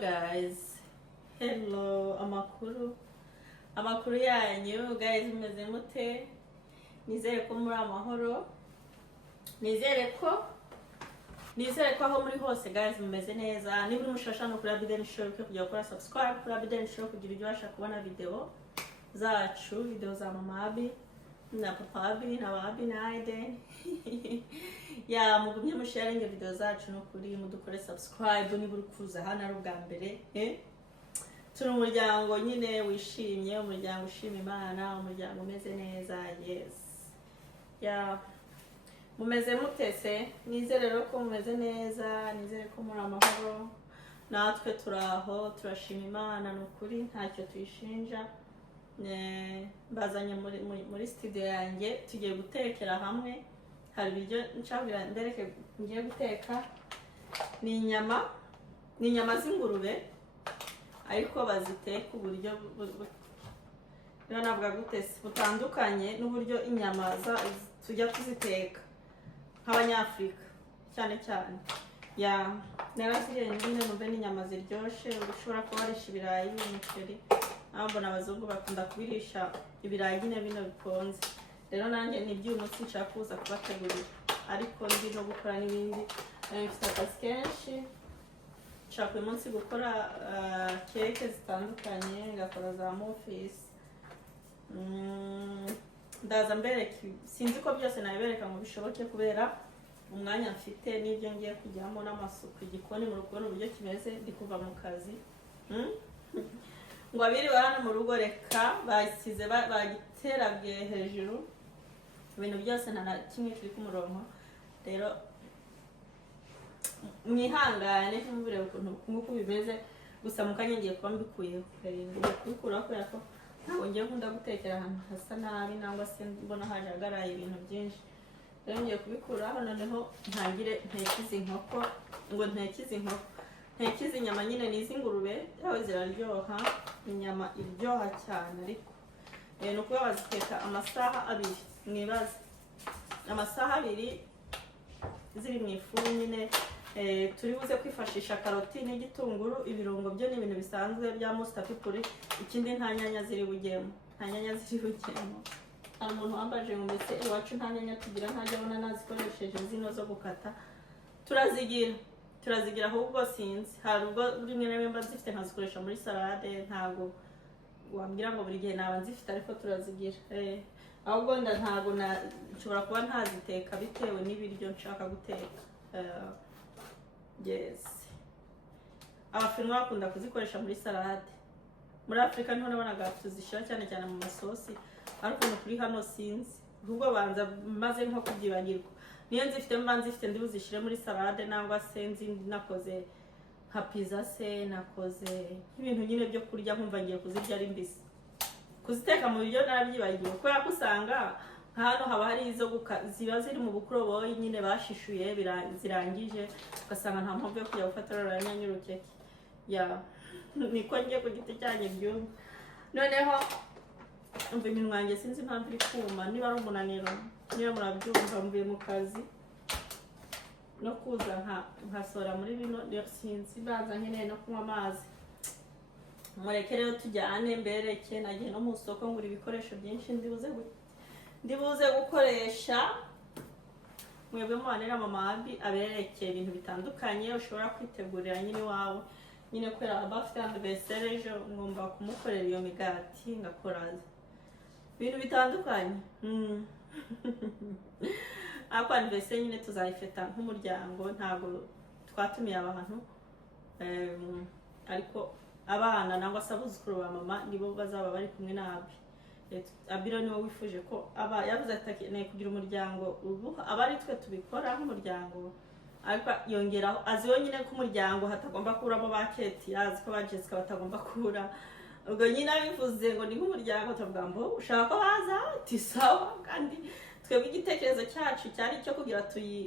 guys, hello, amakuru yanyu guys, mumeze mute? Nizere ko muri amahoro, nizere ko aho muri hose guys mumeze neza. Niba uri mushasha no kuri Abiden Show kujya gukora subscribe kuri Abiden Show kugira ibyo ubasha kubona video zacu, video za mama Abi na papa Abi na Abi na Aiden ya mugumye musharinge video zacu no kuri mudukore subscribe niba uri kuza hano ari ubwa mbere turi umuryango nyine wishimye, umuryango ushima Imana, umuryango umeze neza. Yes ya mumeze mutese, nizere rero ko mumeze nmuri amahoro. Natwe turaho turashima Imana n'ukuri ntacyo tuyishinja. Bazanye muri studio yanjye tugiye gutekera hamwe. Hari ibiryo ncabira ndereke ngiye guteka, ni inyama z'ingurube ariko baziteka uburyo navuga gutese butandukanye n'uburyo inyama tujya tuziteka nk'abanyafrika cyane ya naraziriye nyine numve n'inyama ziryoshe. Ushobora kuba warisha ibirayi, umuceri, mbona abazungu bakunda kubirisha ibirayi nyine bino bikonze. Rero nanjye ni by'umunsi nshaka kuza kubategurira, ariko ndi no gukora n'ibindi. Mfite akazi kenshi, nshaka uyu munsi gukora keke zitandukanye, ngakora za muffins. Ndaza mbereka, sinzi ko byose nabibereka ngo bishoboke kubera umwanya mfite n'ibyo ngiye kujyamo n'amasuku igikoni mu rugo n'uburyo kimeze. Ndi kuva mu kazi ngo abiri hano mu rugo reka basize bagiterabwe hejuru, ibintu byose nta kimwe kiri ku murongo. Rero mwihangane ntimubire ukuntu bimeze, gusa mu kanya ngiye kuba mbikuyeho. Ngiye kubikuraho kubera ko ntabwo ngiye nkunda gutekera ahantu hasa nabi nangwa se mbona hajagaraye ibintu byinshi. Rero ngiye kubikuraho noneho ntangire ntekize inkoko, ntekize inyama nyine n'iz'ingurube. Yawe ziraryoha, inyama iryoha cyane, ariko ni ukuba baziteka amasaha abiri. Mwibaze amasaha abiri ziri mu ifuru nyine. Turi buze kwifashisha karoti n'igitunguru, ibirungo byo ni ibintu bisanzwe bya mustapipuri. Ikindi nta nyanya ziri bugemo, Hari umuntu wambaje ngo mbese iwacu nta nyanya tugira, ntajya abona nazikoresheje zino zo gukata. Turazigira ahubwo sinzi, hari ubwo rimwe na rimwe mba zifite nkazikoresha muri salade. Ntabwo wambwira ngo buri gihe naba nzifite, ariko turazigira. Ahubwo ntabwo nshobora kuba ntaziteka bitewe n'ibiryo nshaka guteka. Yes, Abafinwa bakunda kuzikoresha muri salade. Muri Afrika niho nabonaga tuzishyira cyane mu masosi, ariko no kuri hano sinzi. Ahubwo banza maze nko kubyibagirwa. Niyo nzifite ndi buzishyire muri salade, nangwa se nzi nakoze nka pizza se, nakoze ibintu nyine byo kurya nkumva ngiye kuzirya ari mbisi. Kuziteka mu biryo narabyibagiwe, kubera ko usanga hano haba hari izo ziba ziri mu bukuroboyi nyine bashishuye zirangije, ugasanga nta mpamvu yo kujya gufata roranya nyurukeke. Niko ngiye ku giti cyanjye byumva. Noneho umva iminwa yanjye sinzi impamvu iri kuma, niba ari umunaniro, niba murabyumva mvuye mu kazi no kuza nkasora muri bino, sinzi baza nkeneye no kunywa amazi. Mureke rero tujyane mbereke. Nagiye no mu soko ngura ibikoresho byinshi ndibuze gukoresha. Mwebwe mubanira mama Abi abereke ibintu bitandukanye ushobora kwitegurira nyine iwawe, nyine kubera bafite anniversaire ejo, ngomba kumukorera iyo migati, ngakora ibintu bitandukanye. Ariko anniversaire nyine tuzayifeta nk'umuryango, ntabwo twatumiye abantu, ariko abana nangwa se abuzukuru ba mama nibo bazaba bari kumwe na Abi. Abiro niwe wifuje ko yavuze ati akeneye kugira umuryango, aba ari twe tubikora nk'umuryango, ariko yongeraho azi nyine ko umuryango hatagomba kuramo ba Keti, azi ko ba Jessica batagomba kura. Ubwo nyine abivuze ngo ni nk'umuryango, tuvuga ngo ushaka ko baza ati sawa. Kandi twebwe igitekerezo cyacu cyari cyo kugira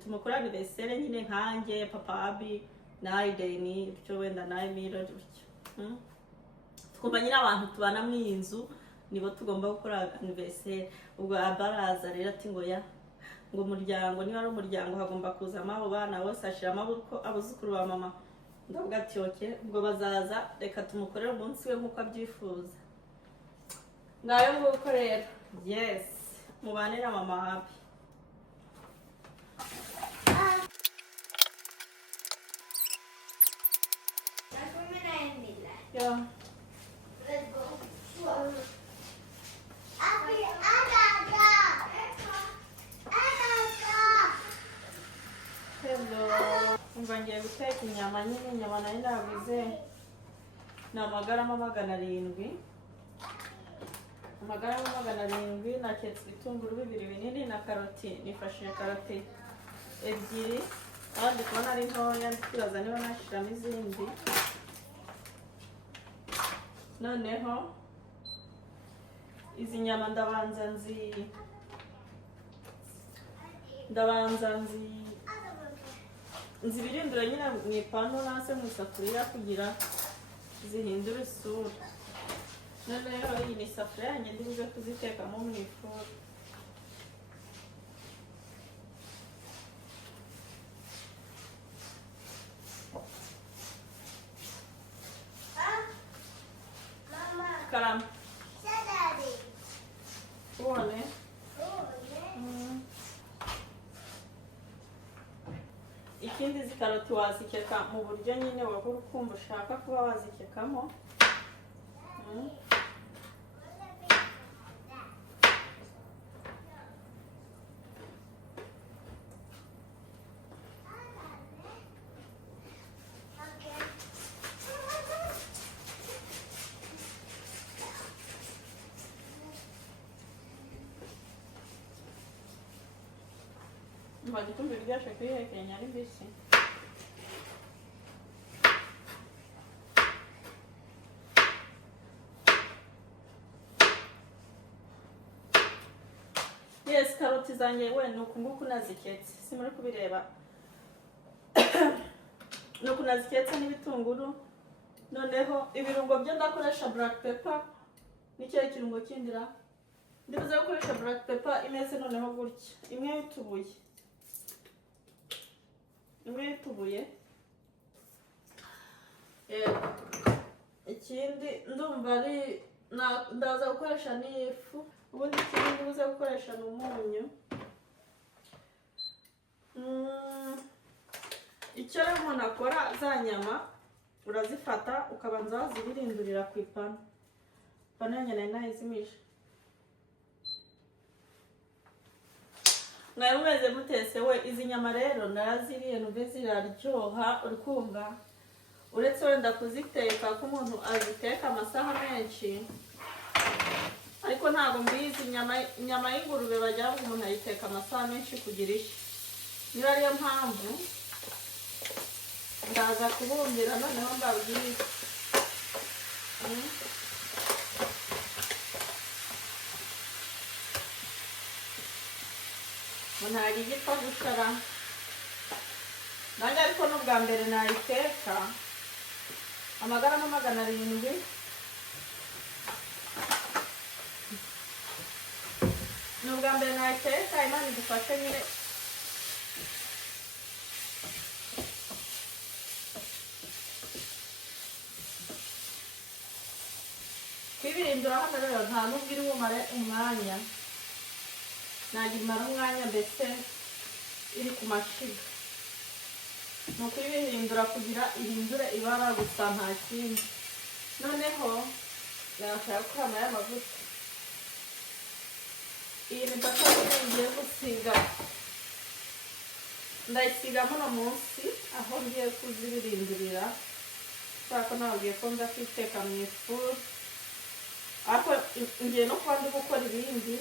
tumukore anniversaire nyine nkanjye, papa Abi na Aiden, bityo wenda na Emiro bityo. Twumva nyine abantu tubana mu inzu nibo tugomba gukora anniversaire. Ubwo abaraza rero ati ngo ngo umuryango niba ari umuryango hagomba kuzamo abo bana bose, ashira amaboko abuzukuru ba mama ndavuga ati oke ubwo bazaza reka tumukorere umunsi we nk'uko abyifuza. Ngayo nguko rero yes mubane na mama happy. Yo. Let's go. Hello. Umva ngiye guteka inyama nyine, inyama nari naguze ni amagarama 700. Amagarama 700 naketse ibitunguru 2 binini na karoti. Nifashishije karoti 2 kandi kubona ari ntoya ndibaza niba nashiramo izindi. Noneho izi nyama ndabanza nzibirindura nyine mu ipanu nase mu isafuriya kugira zihindure isura. Noneho iyi ni isafuriya yanjye ndibuze kuzitekamo mu ifuru. Karam. Ubone? Ikindi izi karoti wazikeka mu buryo nyine wahora ukumva ushaka kuba wazikekamo. Mbagi tumbi biryashe kuyihekenya ari mbisi. Yes, karoti zanjye we nuku nguku naziketse. Simuri kubireba. Nuku naziketse n'ibitunguru. Noneho ibirungo byo ndakoresha black pepper. Nicyo kirungo kindira. Ndibuze gukoresha black pepper imeze noneho gutya. Imwe y'utubuye. Ikindi ndumva ari ndaza gukoresha n'ifu. Ubundi ikindi ndibuze gukoresha n'umunyu. Icyo rero umuntu akora za nyama urazifata ukabanza wazibirindurira ku ipanu. Ipanu yanjye nari nayizimije. Mwari mumeze mutese we izi nyama rero naraziriye numve ziraryoha urikumva. Uretse wenda kuziteka ko umuntu aziteka amasaha menshi. Ariko ntabwo mbizi inyama y'ingurube bajya ngo umuntu ayiteka amasaha menshi kugira ishe. Niba ariyo mpamvu ndaza kubumbira noneho mbabwire. Ntabwo igipfa gushara. Nanjye ariko n'ubwa mbere nayiteka amagarama 700. N'ubwa mbere nayiteka Imana idufashe nyine. Kwibirindura hano rero nta nubwo iri bumare umwanya. Nagimara umwanya mbese iri ku mashiga. Nuko ibihindura kugira ihindure ibara gusa nta kindi. Noneho nashaka kurama y'amavuta. Iyi ni bata ngiye gusiga. Ndayisiga muno munsi aho ngiye kuzibirindurira. Sako nabwiye ko nza kwiteka mu ifuru. Ariko ngiye no kuba ndi gukora ibindi.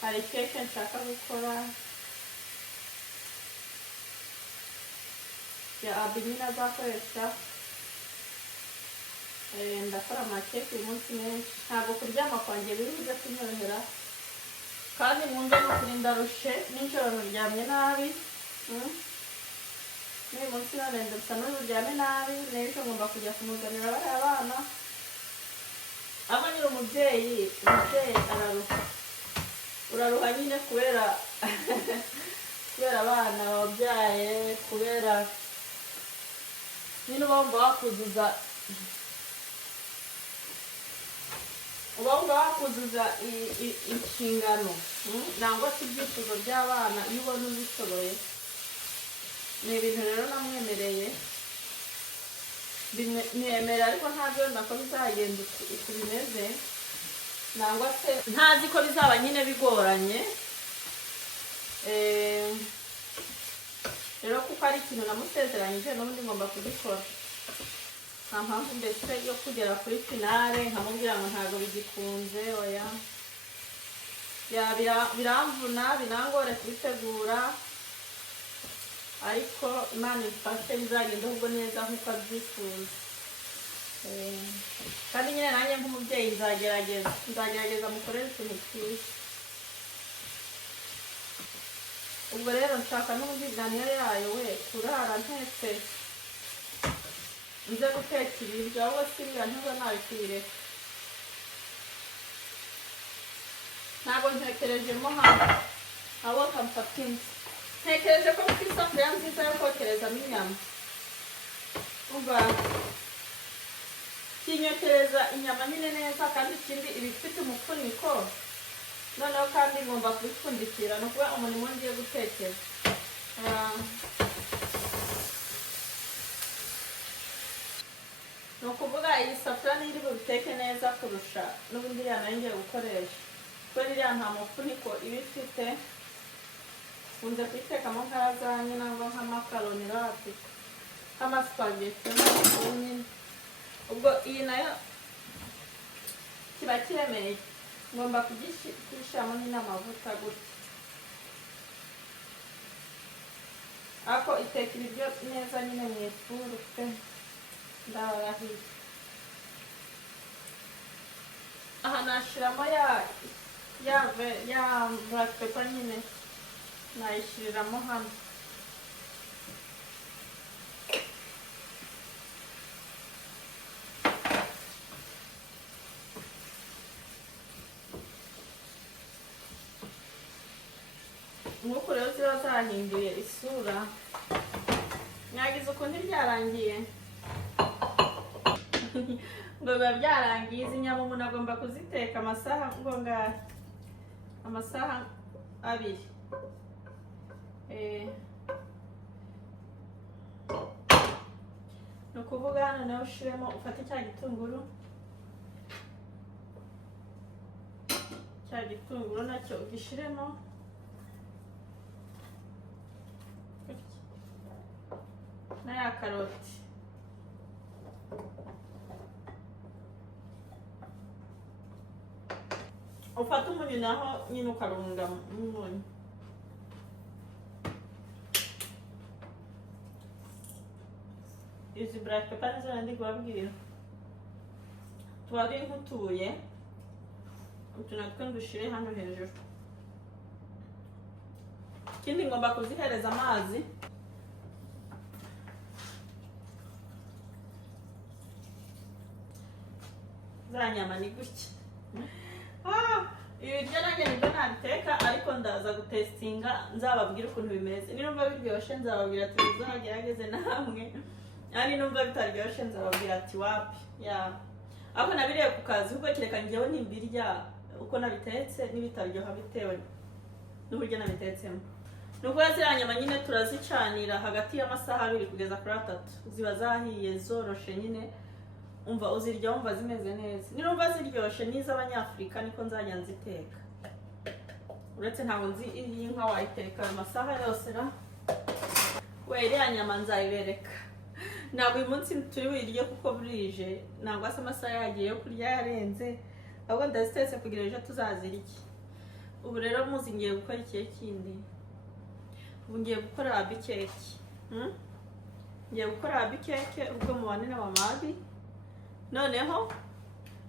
Hari keke nshaka gukora ya abinina zakoresha. Ndakora amakeke uyu munsi menshi. Ntabwo kuryama kwanjye biruze kunyorohera. Kandi mwumve no kurinda rushe n'ijoro nturyamye nabi. N'uyu munsi narenda gusa n'uryamye nabi. N'ejo ngomba kujya kumuzanira bariya bana. Aba nyiri umubyeyi araruha. Uraruha nyine kubera abana wabyaye, kubera nyine uba wumva wakuzuza inshingano nangwa se ibyifuzo by'abana iyo ubona uzishoboye. Ni ibintu rero namwemereye, mwemera ariko ntabwo nako bizagenda uko bimeze, nangwa se ntazi ko bizaba nyine bigoranye. Rero kuko ari ikintu namusezeranyije n'ubundi ngomba kugikora. Nta mpamvu mbese yo kugera kuri finale nkamubwira ngo ntabwo bigikunze, oya. Biramvuna, binangore kubitegura, ariko Imana ifashe bizagenda ahubwo neza nk'uko abyifuza. Kandi nyine nanjye nk'umubyeyi nzagerageza mukorere ikintu cyiza. Ubwo rero nshaka n'ubundi ganiyo yayo we kurara ntetse nze guteka ibiryo, ahubwo siriya ntuza nabikireka. Ntabwo ntekerejemo hano abo kamfatinze, ntekereje ko mfite isafuriya nziza yo kokerezamo inyama. Umva kinyokereza inyama nyine neza, kandi ikindi iba ifite umufuniko, noneho kandi ngomba kubipfundikira, ni ukuba umurimo ngiye gutekera. Ni ukuvuga iyi safuriya niyo iri bubiteke neza kurusha n'ubundi iriya nayo ngiye gukoresha, kubera iriya nta mufuniko iba ifite. Nkunze kuyitekamo nk'azanye nangwa nk'amakaroni rati, nk'amasipageti nyine. Ubwo iyi nayo kiba kiremeye, ngomba kugishyiramo nyine amavuta gutya. Ariko iteka ibiryo neza nyine mu ifuru pe, ndabarahiye. Aha nashyiramo ya black pepper nyine, nayishyiriramo hano. Nk'uko rero ziba zahinduye isura, mwagize ukuntu byarangiye ngo biba byarangiye. Izi nyama umuntu agomba kuziteka amasaha amasaha 2. Ni ukuvuga hano nawe ushiremo, ufate cya gitunguru nacyo ugishiremo, n'aya karoti. Ufata umunyu naho nyine ukarunga umunyu. Izi black pepper nizo ndi kubabwira, tuba ari nk'utubuye, utu natwo ndushire hano hejuru. Ikindi ngomba kuzihereza amazi. Za nyama ni gutya. Ibiryo nanjye nibyo nabiteka, ariko ndaza gutestinga nzababwira ukuntu bimeze. Ninumva biryoshye nzababwira ati muzagerageze namwe, ari numva bitaryoshye nzababwira ati wapi. Ariko nabiriye ku kazi, ubwo kireka njyewe nimbirya uko nabitetse n'ibitaryoha bitewe n'uburyo nabitetsemo. Nuko ziriya nyama nyine turazicanira hagati y'amasaha 2 kugeza kuri 3, ziba zahiye zoroshe nyine. Umva uzirya wumva zimeze neza. Nirumva ziryoshye n'iz'abanyafrika niko nzajya nziteka. Uretse ntabwo nzi iyi nka wayiteka amasaha yose ra. We iriya nyama nzayibereka. Ntabwo uyu munsi turi buyirye kuko burije, ntabwo asa amasaha yagiye yo kurya yarenze, ahubwo ndazitetse kugira ejo tuzazirya. Ubu rero muzi ngiye gukora ikihe kindi. Ubu ngiye gukora abikeke. Ngiye gukora abikeke ubwo mubane na mama. Noneho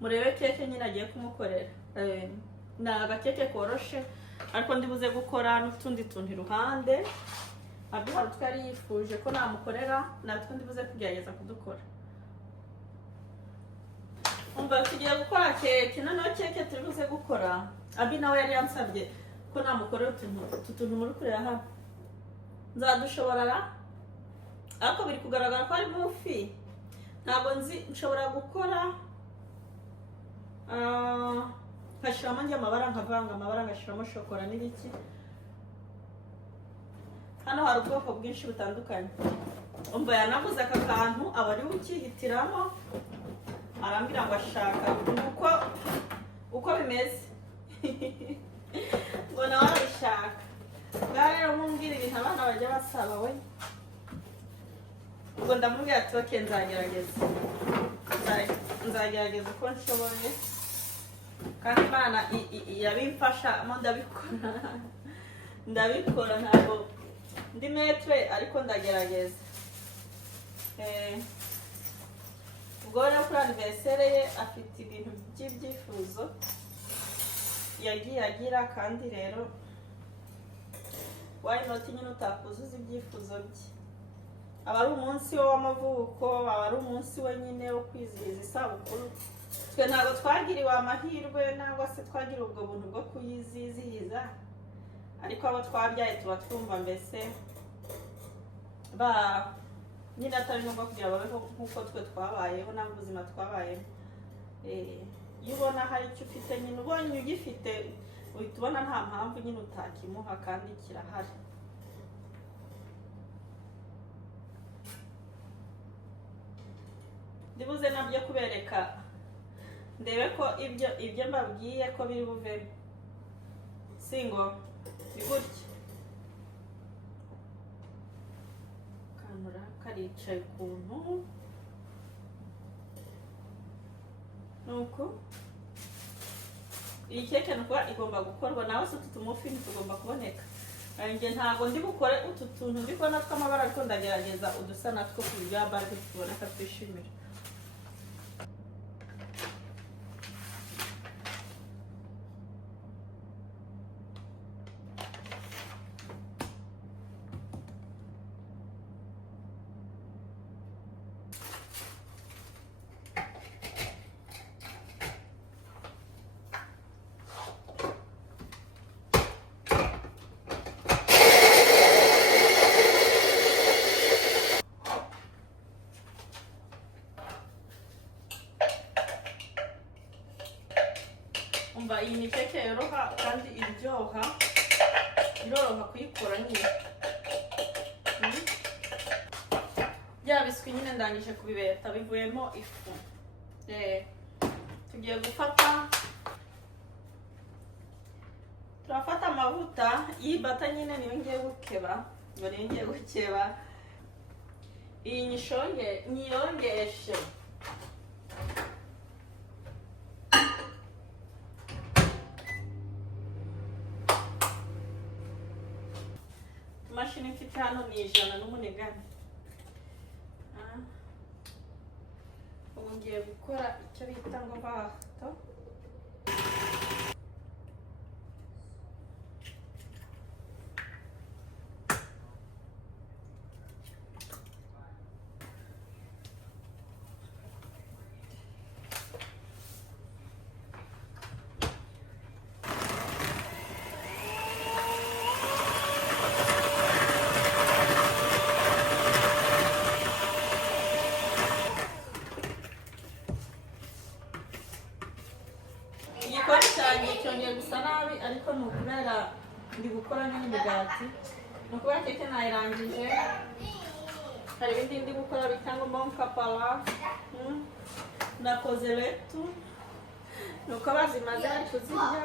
murebe keke nyine agiye kumukorera. Ni agakeke koroshe, ariko ndibuze gukora n'utundi tuntu iruhande. Abi hari twari yifuje ko namukorera, natwe ndibuze kugerageza kudukora. Umva tugiye gukora keke, noneho keke turibuze gukora. Abi nawe yari yansabye ko namukorera utuntu muri kureba hano. Nzadushobora. ariko biri kugaragara ko ari mufi. Ntabwo nzi nshobora gukora nkashiramo njye amabara, nkavanga amabara, ngashiramo shokora n'ibiki. Hano hari ubwoko bwinshi butandukanye. Umva yanavuze aka kantu aba ari ukihitiramo, arambwira ngo ashaka uko bimeze. Ngo nawe arabishaka. Ngaho rero mumbwira ibintu abana bajya basaba we. Ubwo ndamubwira ati okay, nzagerageza uko nshoboye, kandi Imana yabimfashamo ndabikora ntabwo ndi metre ariko ndagerageza. Ubwo rero kuri anniversaire ye afite ibintu by'ibyifuzo yagiye agira, kandi rero why not nyine utakuzuza ibyifuzo bye. Aba ari umunsi we w'amavuko, aba ari umunsi we nyine wo kwizihiza isabukuru. Twe ntabwo twagiriwe amahirwe nangwa se twagira ubwo buntu bwo kuyizihiza, ariko abo twabyaye tuba twumva mbese nyine atari ngombwa kugira babeho nk'uko twe twabayeho nta buzima twabayeho. Iyo ubona hari icyo ufite nyine, ubonye ugifite uhita ubona nta mpamvu nyine utakimuha, kandi kirahari. Ndibuze nabyo kubereka, ndebe ko ibyo mbabwiye ko biri buve singo bigutya. Kanura karicaye ukuntu nuko iyi keke nuko igomba gukorwa, nawe se utu tumufi tugomba kuboneka. Njye ntabwo ndi bukore utu tuntu ndi kubona tw'amabara, ariko ndagerageza udusa natwo ku buryo abandi tuboneka twishimira. Umva iyi ni keke yoroha kandi iryoha, iroroha kuyikora nyine. Bya biswi nyine ndangije kubibeta bivuyemo ifu. Tugiye turafata amavuta iyi bata nyine niyo ngiye gukeba, iyi nyiyongeshe. Imashini mfite hano ni 108. Ubu ngiye gukora icyo bita ngo bato. Cyongeye gusa nabi, ariko ni ukubera ndi gukora n'imigati. Ni ukubera keke nayirangije, hari ibindi ndi gukora bita ngo monkapala na kozeretu. Ni uko bazimaze bari kuzirya.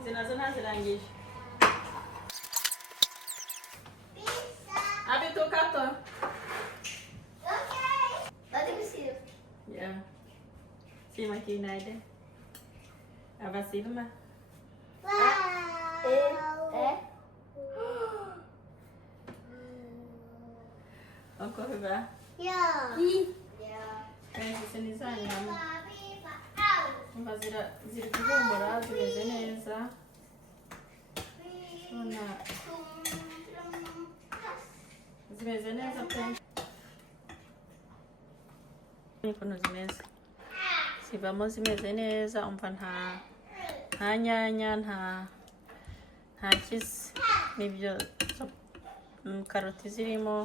Izi nazo nazirangije. Abitukato. Ja. Zie maar hier naar de. En wat zie je maar? Ook al hebben. Ja. Kijk, ze zijn niet zo aan. Maar ze gewoon maar ze zijn eens aan. Ze zijn eens aan. Ukuntu zimeze zivamo zimeze neza, umva nta nyanya ntakize nibyo karoti zirimo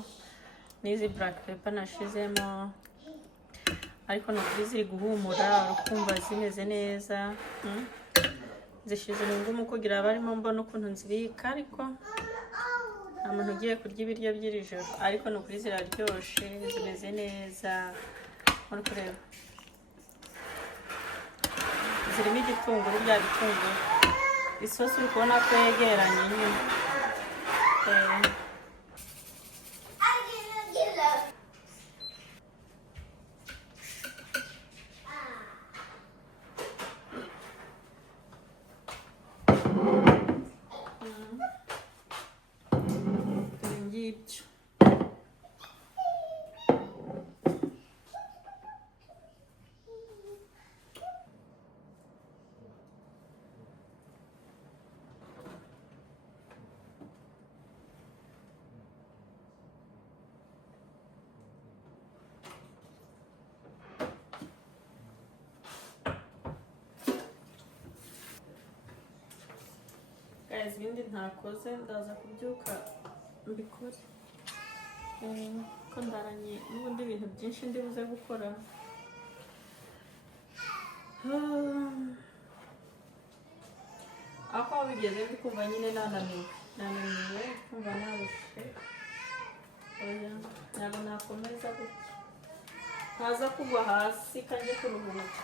n'izi black pepper nashizemo, ariko nukuri ziri guhumura ukumva zimeze neza. Zishize ingumu kugira barimo mbona ukuntu nzibika, ariko nta muntu ugiye kurya ibiryo by'iri joro, ariko nukuri ziraryoshe zimeze neza. Muri kureba zirimo igitunguru, bya bitunguru, isosi uri kubona ko yegeranye nyine. Ngibyo guys, ibindi ntakoze ndaza kubyuka mbikore, ko ndaranye n'ubundi bintu byinshi ndi buze gukora. Aho bigeze ndi kumva nyine nananiwe kumva narushe. Ntabwo nakomeza gutya, ntaza kugwa hasi kanjye kuruhuka.